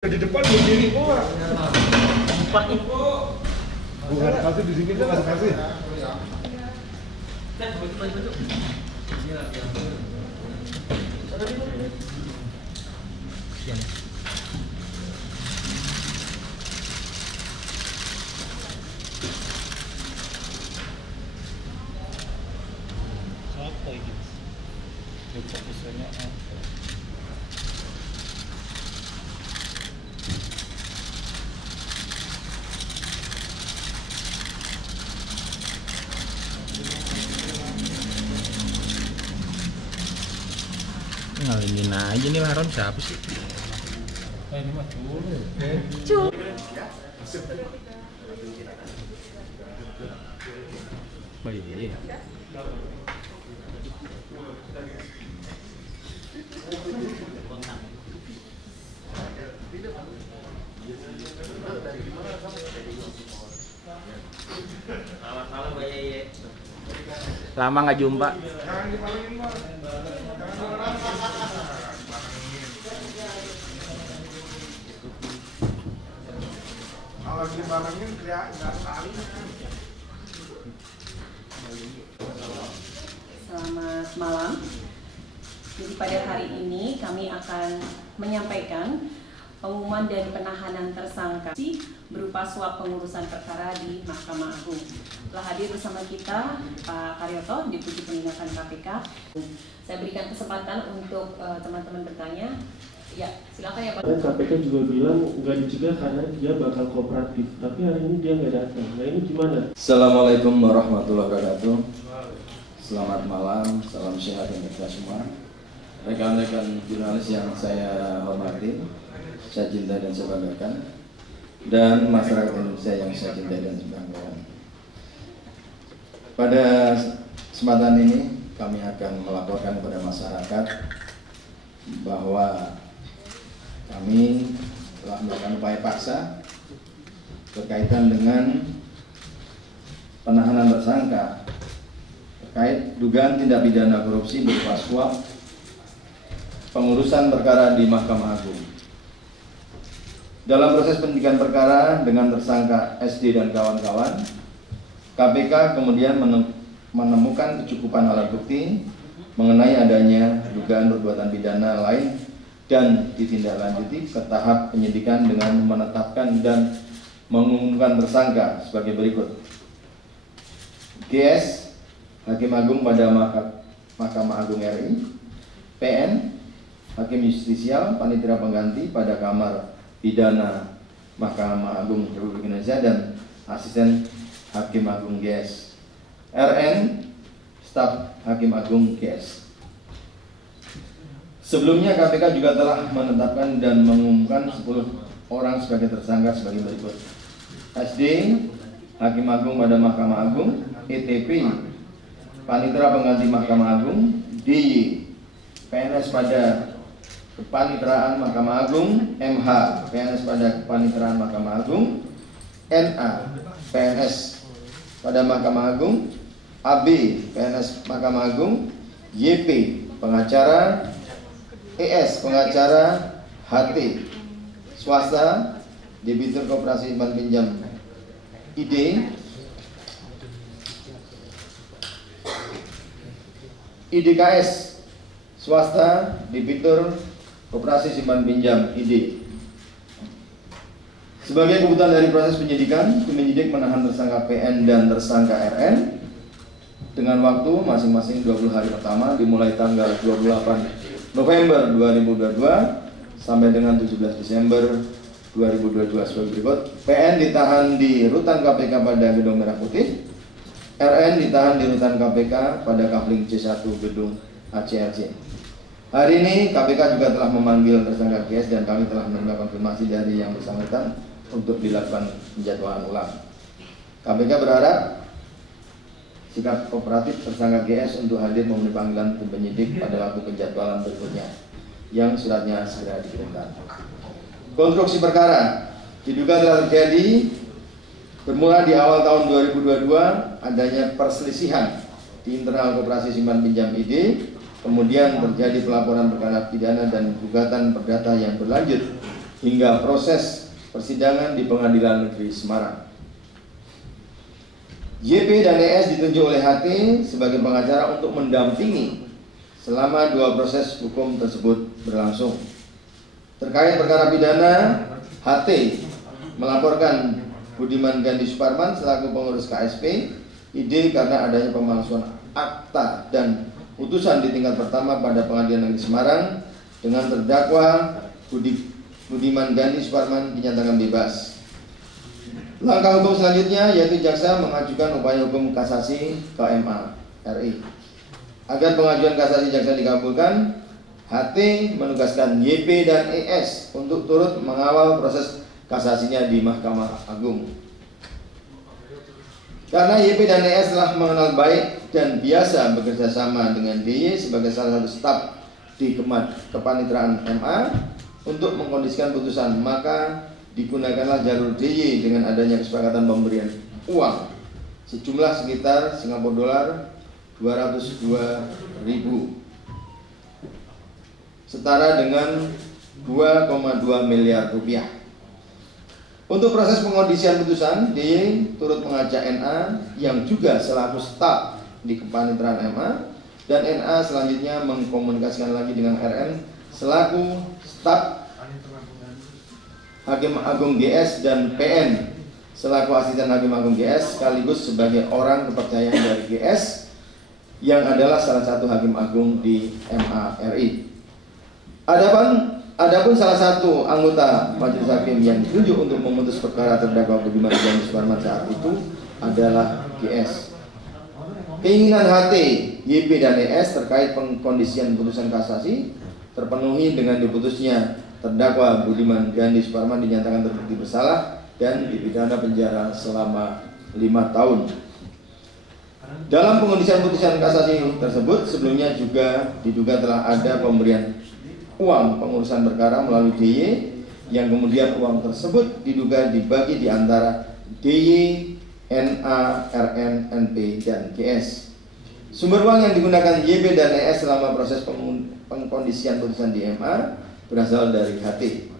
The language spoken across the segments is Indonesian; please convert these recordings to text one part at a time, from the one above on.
Di depan berdiri kok. Empat nih. Bukan kasih di sini kan kasih. Kan bentuk. Ini lagi yang. Siapa ini? Lupa pesannya apa? Ngalingin aja nih laron siapa sih? Ini mah dulu. Oh iya. Malam-malam Mbak Yeye. Lama nggak jumpa. Jangan dipalingin, Bang. Kalau dibarengin nggak saling. Selamat malam. Jadi pada hari ini kami akan menyampaikan pengumuman dan penahanan tersangka berupa suap pengurusan perkara di Mahkamah Agung. Telah hadir bersama kita Pak Karyoto, Deputi Penindakan KPK. Saya berikan kesempatan untuk teman-teman bertanya. Ya, silakan ya Pak. KPK juga bilang nggak dicegah karena dia bakal kooperatif, tapi hari ini dia nggak datang. Nah ini gimana? Assalamualaikum warahmatullahi wabarakatuh. Selamat malam, salam sehat untuk kita semua. Rekan-rekan jurnalis yang saya hormati, saya cintai dan saya banggakan, dan masyarakat Indonesia yang saya cintai dan saya banggakan. Pada kesempatan ini kami akan melaporkan kepada masyarakat bahwa kami telah melakukan upaya paksa berkaitan dengan penahanan tersangka terkait dugaan tindak pidana korupsi berupa suap pengurusan perkara di Mahkamah Agung. Dalam proses penyidikan perkara dengan tersangka SD dan kawan-kawan, KPK kemudian menemukan kecukupan alat bukti mengenai adanya dugaan perbuatan pidana lain dan ditindaklanjuti ke tahap penyidikan dengan menetapkan dan mengumumkan tersangka sebagai berikut. GS, Hakim Agung pada Mahkamah Agung RI. PN, Hakim Justisial Panitera Pengganti pada Kamar Pidana Mahkamah Agung Republik Indonesia dan Asisten Hakim Agung GS. RN, Staf Hakim Agung GS. Sebelumnya KPK juga telah menetapkan dan mengumumkan 10 orang sebagai tersangka sebagai berikut. SD, Hakim Agung pada Mahkamah Agung. ETP, Panitera Pengganti Mahkamah Agung. DY, PNS pada Kepaniteraan Mahkamah Agung. MH, PNS pada Kepaniteraan Mahkamah Agung. NA, PNS pada Mahkamah Agung. AB, PNS Mahkamah Agung. YP, pengacara. ES, pengacara. HT, swasta, debitur koperasi simpan pinjam. ID, IDKS, swasta, debitur koperasi simpan pinjam. ID. Sebagai kebutuhan dari proses penyidikan, tim penyidik menahan tersangka PN dan tersangka RN dengan waktu masing-masing 20 hari pertama dimulai tanggal 28 November 2022 sampai dengan 17 Desember 2022 sebagai berikut. PN ditahan di Rutan KPK pada Gedung Merah Putih. RN ditahan di Rutan KPK pada Kafling C1 Gedung ACLC. Hari ini KPK juga telah memanggil tersangka GS dan kami telah menerima konfirmasi dari yang bersangkutan untuk dilakukan penjadwalan ulang. KPK berharap sikap kooperatif tersangka GS untuk hadir memenuhi panggilan tim penyidik pada waktu penjadwalan berikutnya yang suratnya segera dikirimkan. Konstruksi perkara diduga telah terjadi bermula di awal tahun 2022 adanya perselisihan di internal koperasi simpan pinjam ID, kemudian terjadi pelaporan perkara pidana dan gugatan perdata yang berlanjut hingga proses persidangan di Pengadilan Negeri Semarang. YP dan ES ditunjuk oleh HT sebagai pengacara untuk mendampingi selama 2 proses hukum tersebut berlangsung. Terkait perkara pidana, HT melaporkan Budiman Gandhi Suparman selaku pengurus KSP ID karena adanya pemalsuan akta dan putusan di tingkat pertama pada Pengadilan Negeri Semarang dengan terdakwa Budiman Gandhi Suparman dinyatakan bebas. Langkah hukum selanjutnya yaitu jaksa mengajukan upaya hukum kasasi ke MA RI. Agar pengajuan kasasi jaksa dikabulkan, HT menugaskan YP dan ES untuk turut mengawal proses kasasinya di Mahkamah Agung. Karena YP dan ES telah mengenal baik dan biasa bekerja sama dengan DY sebagai salah satu staf di Kepanitraan MA untuk mengkondisikan putusan, maka digunakanlah jalur DY dengan adanya kesepakatan pemberian uang sejumlah sekitar Singapura dolar 202.000 setara dengan 2,2 miliar rupiah. Untuk proses pengkondisian putusan, DY turut mengajak NA yang juga selaku staf di Kepanitraan MA dan NA selanjutnya mengkomunikasikan lagi dengan RN selaku staf Hakim Agung GS dan PN selaku asisten Hakim Agung GS sekaligus sebagai orang kepercayaan dari GS yang adalah salah satu Hakim Agung di MA RI. Adapun salah satu anggota Majelis Hakim yang ditunjuk untuk memutus perkara terdakwa Budiman Gandhi Suparman saat itu adalah GS. Keinginan HT, YP dan ES terkait pengkondisian putusan kasasi terpenuhi dengan diputusnya terdakwa Budiman Gandhi Suparman dinyatakan terbukti bersalah dan dipidana penjara selama 5 tahun. Dalam pengkondisian putusan kasasi tersebut sebelumnya juga diduga telah ada pemberian uang pengurusan perkara melalui DY yang kemudian uang tersebut diduga dibagi di antara DY, NA, RN, NP, dan GS. Sumber uang yang digunakan YP dan ES selama proses pengkondisian putusan di MA berasal dari HT.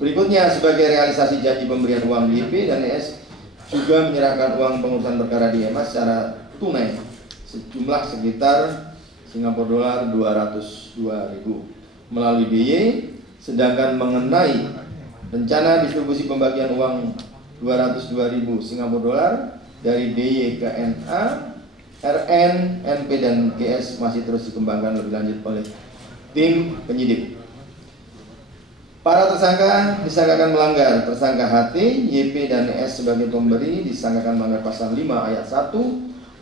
Berikutnya sebagai realisasi janji pemberian uang YP dan ES juga menyerahkan uang pengurusan perkara di MA secara tunai sejumlah sekitar Singapura dolar 202.000 melalui DY, sedangkan mengenai rencana distribusi pembagian uang 202.000 Singapura dolar dari DY ke NA, RN, NP, dan GS masih terus dikembangkan lebih lanjut oleh tim penyidik. Para tersangka disangkakan melanggar. Tersangka HT, YP, dan ES sebagai pemberi disangkakan melanggar pasal 5 ayat 1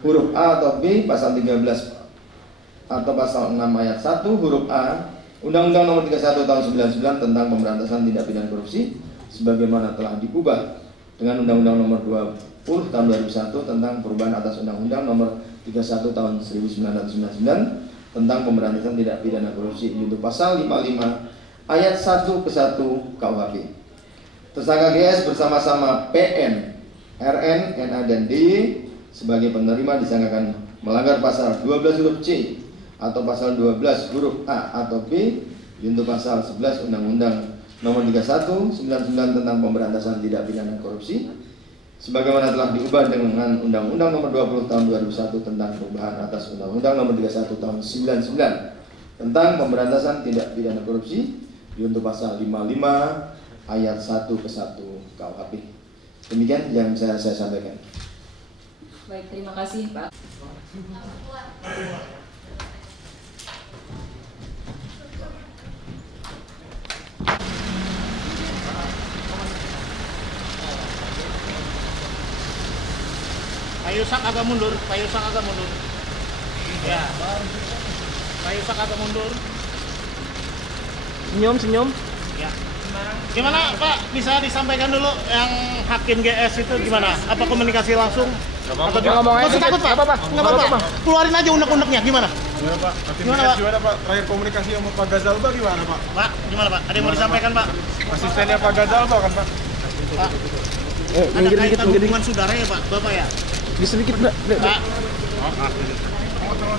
huruf A atau B, pasal 13 atau pasal 6 ayat 1 huruf A Undang-Undang Nomor 31 Tahun 99 tentang Pemberantasan Tindak Pidana Korupsi sebagaimana telah diubah dengan Undang-Undang Nomor 20 Tahun 2001 tentang perubahan atas Undang-Undang Nomor 31 Tahun 1999 tentang Pemberantasan Tindak Pidana Korupsi yaitu pasal 55 ayat 1 ke 1 KUHP. Tersangka GS bersama-sama PN, RN, NA, dan DY sebagai penerima disangkakan melanggar pasal 12 huruf C atau pasal 12 huruf A atau B yaitu pasal 11 Undang-Undang Nomor 31 99 tentang Pemberantasan Tindak Pidana Korupsi sebagaimana telah diubah dengan Undang-Undang Nomor 20 Tahun 2001 tentang perubahan atas Undang-Undang Nomor 31 Tahun 99 tentang Pemberantasan Tindak Pidana Korupsi yaitu pasal 55 ayat 1 ke 1 KUHP. Demikian yang bisa saya sampaikan. Baik, terima kasih Pak. Pak Yusak agak mundur, Pak Yusak agak mundur. Ya, Pak Yusak agak mundur. Senyum. Ya. Gimana Pak? Bisa disampaikan dulu yang Hakim GS itu gimana? Apa komunikasi langsung? Atau ngomong aja. Nggak usah takut Pak. Nggak apa-apa. Keluarin aja unek-uneknya gimana? Gimana Pak? Hakim Gimana, GS Pak? gimana Pak? Terakhir komunikasi sama Pak Gazalba gimana Pak? Pak, gimana Pak? Ada yang mau disampaikan Pak? Asistennya Pak Gazalba kan Pak? Pak, ada minggir kaitan dikit. hubungan saudara ya Pak? Bapak ya? Bisa dikit, Mbak. Pak,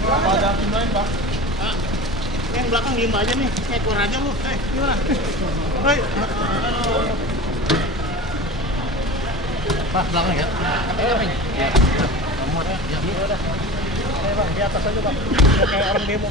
Apa ada hakim lain Pak? Pak, Yang belakang diem aja nih, ekor aja lu. Gimana? Hei. Pak, belakang ya. Ya. Nomornya. Ya, udah. Ayo, Bang, di atas aja, Bang. Kayak orang demo.